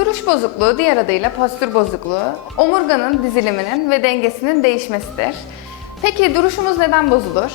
Duruş bozukluğu diğer adıyla postür bozukluğu, omurganın diziliminin ve dengesinin değişmesidir. Peki duruşumuz neden bozulur?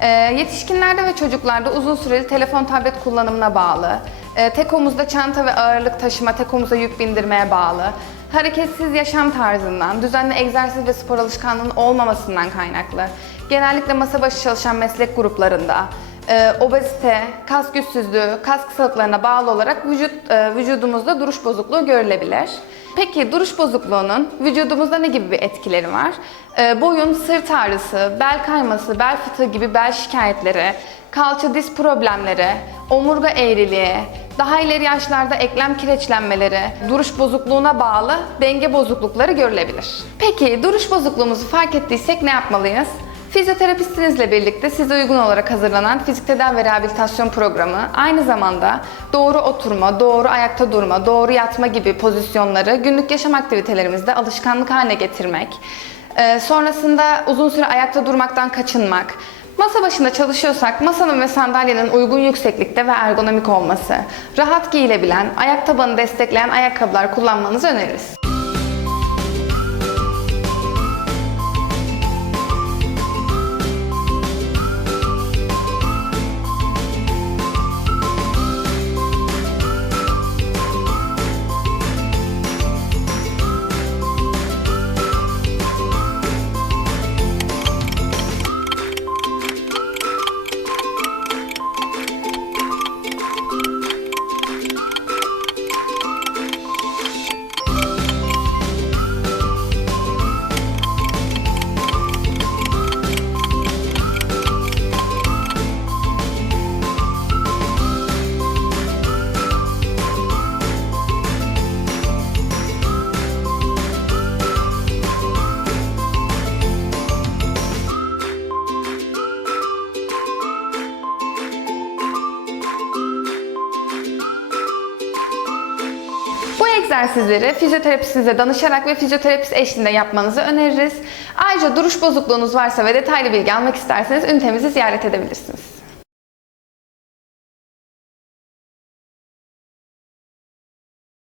Ee, yetişkinlerde ve çocuklarda uzun süreli telefon tablet kullanımına bağlı, e, tek omuzda çanta ve ağırlık taşıma, tek omuza yük bindirmeye bağlı, hareketsiz yaşam tarzından, düzenli egzersiz ve spor alışkanlığının olmamasından kaynaklı, genellikle masa başı çalışan meslek gruplarında, e, obezite, kas güçsüzlüğü, kas kısalıklarına bağlı olarak vücut e, vücudumuzda duruş bozukluğu görülebilir. Peki duruş bozukluğunun vücudumuzda ne gibi bir etkileri var? E, boyun, sırt ağrısı, bel kayması, bel fıtığı gibi bel şikayetleri, kalça diz problemleri, omurga eğriliği, daha ileri yaşlarda eklem kireçlenmeleri, duruş bozukluğuna bağlı denge bozuklukları görülebilir. Peki duruş bozukluğumuzu fark ettiysek ne yapmalıyız? Fizyoterapistinizle birlikte size uygun olarak hazırlanan fizik tedavi ve rehabilitasyon programı aynı zamanda doğru oturma, doğru ayakta durma, doğru yatma gibi pozisyonları günlük yaşam aktivitelerimizde alışkanlık haline getirmek, e, sonrasında uzun süre ayakta durmaktan kaçınmak, Masa başında çalışıyorsak masanın ve sandalyenin uygun yükseklikte ve ergonomik olması, rahat giyilebilen, ayak tabanı destekleyen ayakkabılar kullanmanızı öneririz. Egzersizleri fizyoterapisinize danışarak ve fizyoterapist eşliğinde yapmanızı öneririz. Ayrıca duruş bozukluğunuz varsa ve detaylı bilgi almak isterseniz ünitemizi ziyaret edebilirsiniz.